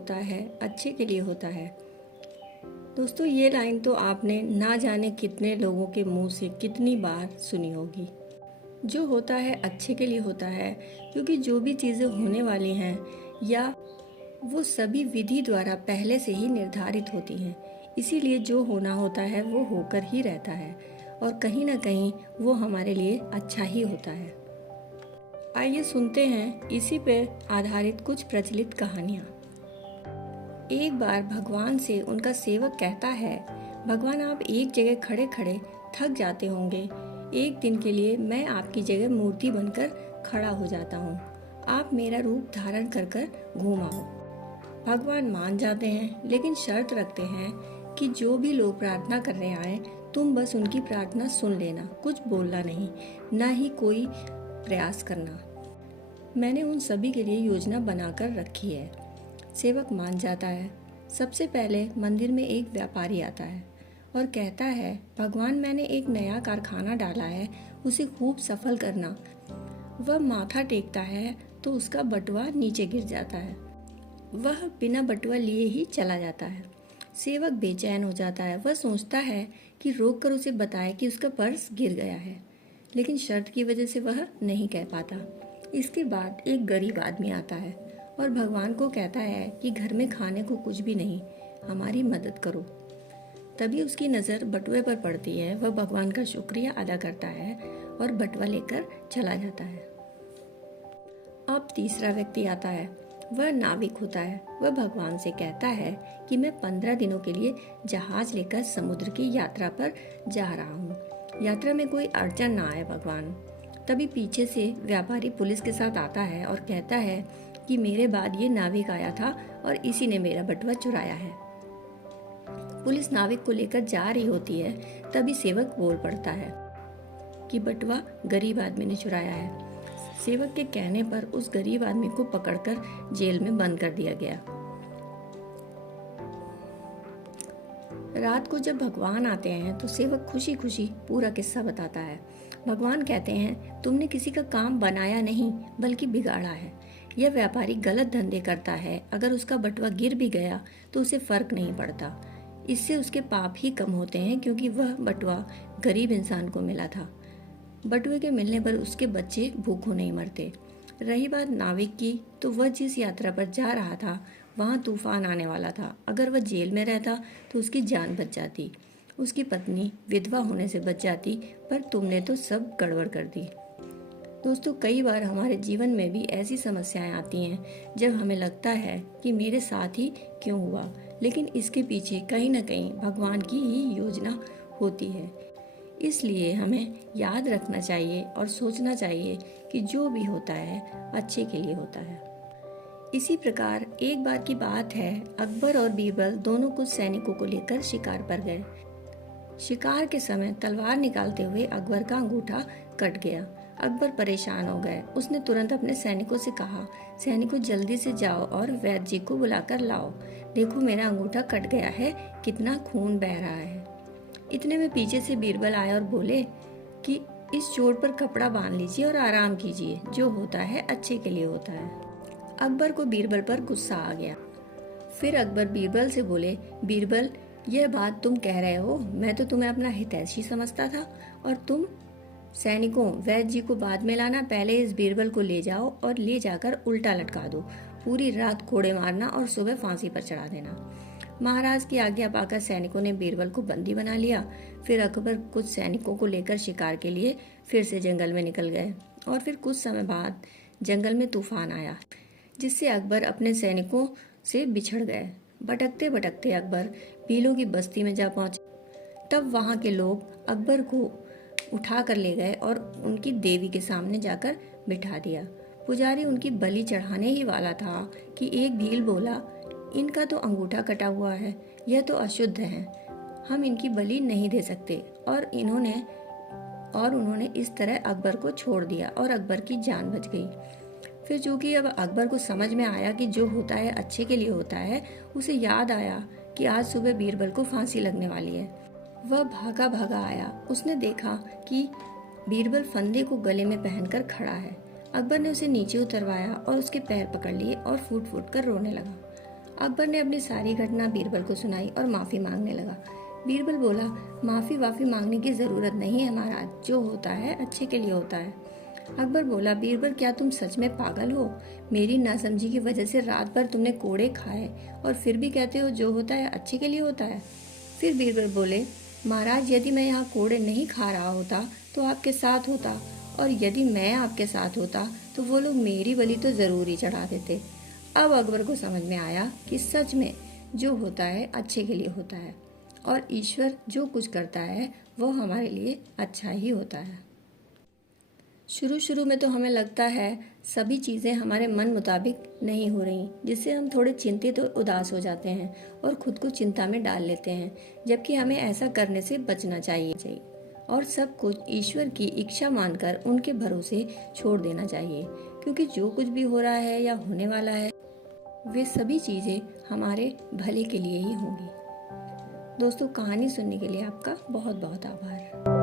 होता है अच्छे के लिए होता है। दोस्तों, ये लाइन तो आपने ना जाने कितने लोगों के मुंह से कितनी बार सुनी होगी। जो होता है अच्छे के लिए होता है, क्योंकि जो भी चीज़ें होने वाली हैं या वो सभी विधि द्वारा पहले से ही निर्धारित होती हैं। इसीलिए जो होना होता है वो होकर ही रहता है और कहीं ना कहीं वो हमारे लिए अच्छा ही होता है। आइए सुनते हैं इसी पे आधारित कुछ प्रचलित कहानियाँ। एक बार भगवान से उनका सेवक कहता है, भगवान आप एक जगह खड़े खड़े थक जाते होंगे, एक दिन के लिए मैं आपकी जगह मूर्ति बनकर खड़ा हो जाता हूँ, आप मेरा रूप धारण कर कर घूम आओ। भगवान मान जाते हैं, लेकिन शर्त रखते हैं कि जो भी लोग प्रार्थना करने आए तुम बस उनकी प्रार्थना सुन लेना, कुछ बोलना नहीं, ना ही कोई प्रयास करना। मैंने उन सभी के लिए योजना बनाकर रखी है। सेवक मान जाता है। सबसे पहले मंदिर में एक व्यापारी आता है और कहता है, भगवान मैंने एक नया कारखाना डाला है, उसे खूब सफल करना। वह माथा टेकता है तो उसका बटुआ नीचे गिर जाता है। वह बिना बटुआ लिए ही चला जाता है। सेवक बेचैन हो जाता है। वह सोचता है कि रोक कर उसे बताए कि उसका पर्स गिर गया है, लेकिन शर्त की वजह से वह नहीं कह पाता। इसके बाद एक गरीब आदमी आता है और भगवान को कहता है कि घर में खाने को कुछ भी नहीं, हमारी मदद करो। तभी उसकी नज़र बटुए पर पड़ती है। वह भगवान का शुक्रिया अदा करता है और बटुआ लेकर चला जाता है। अब तीसरा व्यक्ति आता है। वह नाविक होता है। वह भगवान से कहता है कि मैं 15 दिनों के लिए जहाज लेकर समुद्र की यात्रा पर जा रहा हूँ, यात्रा में कोई अड़चन ना आए भगवान। तभी पीछे से व्यापारी पुलिस के साथ आता है और कहता है कि मेरे बाद ये नाविक आया था और इसी ने मेरा बटुआ चुराया है। पुलिस नाविक को लेकर जा रही होती है। तभी सेवक बोल पड़ता है कि बटुआ गरीब आदमी ने चुराया है। सेवक के कहने पर उस गरीब आदमी को पकड़कर जेल में बंद कर दिया गया। रात को जब भगवान आते हैं तो सेवक खुशी खुशी पूरा किस्सा बताता है। भगवान कहते हैं, तुमने किसी का काम बनाया नहीं बल्कि बिगाड़ा है। यह व्यापारी गलत धंधे करता है, अगर उसका बटुआ गिर भी गया तो उसे फर्क नहीं पड़ता। इससे उसके पाप ही कम होते हैं, क्योंकि वह बटुआ गरीब इंसान को मिला था। बटुए के मिलने पर उसके बच्चे भूखों नहीं मरते। रही बात नाविक की, तो वह जिस यात्रा पर जा रहा था वहाँ तूफान आने वाला था। अगर वह जेल में रहता तो उसकी जान बच जाती, उसकी पत्नी विधवा होने से बच जाती, पर तुमने तो सब गड़बड़ कर दी। दोस्तों, कई बार हमारे जीवन में भी ऐसी समस्याएं आती हैं जब हमें लगता है कि मेरे साथ ही क्यों हुआ, लेकिन इसके पीछे कहीं ना कहीं भगवान की ही योजना होती है। इसलिए हमें याद रखना चाहिए और सोचना चाहिए कि जो भी होता है अच्छे के लिए होता है। इसी प्रकार एक बार की बात है, अकबर और बीरबल दोनों कुछ सैनिकों को लेकर शिकार पर गए। शिकार के समय तलवार निकालते हुए अकबर का अंगूठा कट गया। अकबर परेशान हो गए। उसने तुरंत अपने सैनिकों से कहा, सैनिकों जल्दी से जाओ और वैद्य जी को बुलाकर लाओ, देखो मेरा अंगूठा कट गया है, कितना खून बह रहा है। इतने में पीछे से बीरबल आए और बोले कि इस चोट पर कपड़ा बांध लीजिए और आराम कीजिए, जो होता है अच्छे के लिए होता है। अकबर को बीरबल पर गुस्सा आ गया। फिर अकबर बीरबल से बोले, बीरबल यह बात तुम कह रहे हो, मैं तो तुम्हें अपना हितैषी समझता था, और तुम सैनिकों वैद्य जी को बाद में लाना, पहले इस बीरबल को ले जाओ और ले जाकर उल्टा लटका दो, पूरी रात कोड़े मारना और सुबह फांसी पर चढ़ा देना। महाराज की आज्ञा पाकर सैनिकों ने बीरबल को बंदी बना लिया। फिर अकबर कुछ सैनिकों को लेकर शिकार के लिए फिर से जंगल में निकल गए और फिर कुछ समय बाद जंगल में तूफान आया, जिससे अकबर अपने सैनिकों से बिछड़ गए। भटकते भटकते अकबर भीलों की बस्ती में जा पहुंचे। तब वहां के लोग अकबर को उठा कर ले गए और उनकी देवी के सामने जाकर बिठा दिया। पुजारी उनकी बलि चढ़ाने ही वाला था कि एक भील बोला, इनका तो अंगूठा कटा हुआ है, यह तो अशुद्ध है, हम इनकी बलि नहीं दे सकते। और उन्होंने इस तरह अकबर को छोड़ दिया और अकबर की जान बच गई। फिर चूंकि अब अकबर को समझ में आया कि जो होता है अच्छे के लिए होता है, उसे याद आया कि आज सुबह बीरबल को फांसी लगने वाली है। वह भागा भागा आया। उसने देखा कि बीरबल फंदे को गले में पहनकर खड़ा है। अकबर ने उसे नीचे उतरवाया और उसके पैर पकड़ लिए और फूट फूट कर रोने लगा। अकबर ने अपनी सारी घटना बीरबल को सुनाई और माफ़ी मांगने लगा। बीरबल बोला, माफ़ी वाफ़ी मांगने की ज़रूरत नहीं है महाराज, जो होता है अच्छे के लिए होता है। अकबर बोला, बीरबल क्या तुम सच में पागल हो? मेरी नासमझी की वजह से रात भर तुमने कोड़े खाए और फिर भी कहते हो जो होता है अच्छे के लिए होता है। फिर बीरबल बोले, महाराज यदि मैं यहाँ कोड़े नहीं खा रहा होता तो आपके साथ होता, और यदि मैं आपके साथ होता तो वो लोग मेरी बलि तो ज़रूर ही चढ़ा देते। अब अकबर को समझ में आया कि सच में जो होता है अच्छे के लिए होता है, और ईश्वर जो कुछ करता है वो हमारे लिए अच्छा ही होता है। शुरू शुरू में तो हमें लगता है सभी चीज़ें हमारे मन मुताबिक नहीं हो रही, जिससे हम थोड़े चिंतित और उदास हो जाते हैं और खुद को चिंता में डाल लेते हैं, जबकि हमें ऐसा करने से बचना चाहिए और सब कुछ ईश्वर की इच्छा मानकर उनके भरोसे छोड़ देना चाहिए, क्योंकि जो कुछ भी हो रहा है या होने वाला है वे सभी चीज़ें हमारे भले के लिए ही होंगी। दोस्तों, कहानी सुनने के लिए आपका बहुत बहुत आभार।